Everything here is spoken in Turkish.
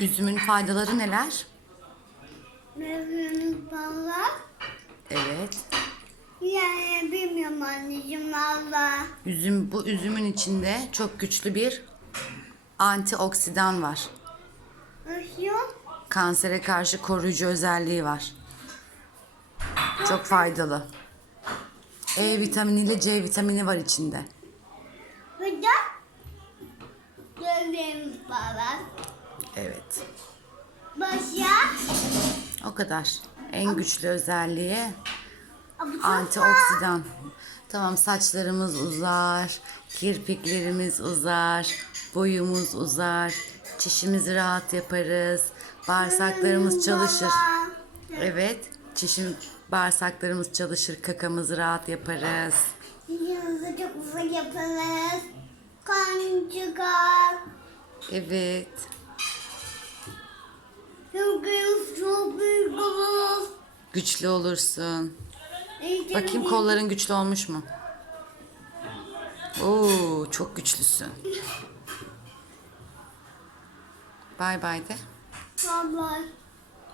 Üzümün faydaları neler? Benim valla. Evet. Yani bilmiyorum anneciğim valla. Üzüm bu üzümün içinde çok güçlü bir antioksidan var. Nasıl? Kansere karşı koruyucu özelliği var. Çok faydalı. E vitamini ile C vitamini var içinde. Burada benim valla. Evet. Başa. O kadar. En güçlü özelliği Antioksidan. Tamam saçlarımız uzar, kirpiklerimiz uzar, boyumuz uzar, çişimizi rahat yaparız, bağırsaklarımız çalışır. Evet, çişim bağırsaklarımız çalışır, kakamızı rahat yaparız. Yanınızda çok uzun yaparız. Kan çıkar. Evet. Güçlü olursun. Bakayım kolların güçlü olmuş mu? Oo, çok güçlüsün. Bay bay de. Baba.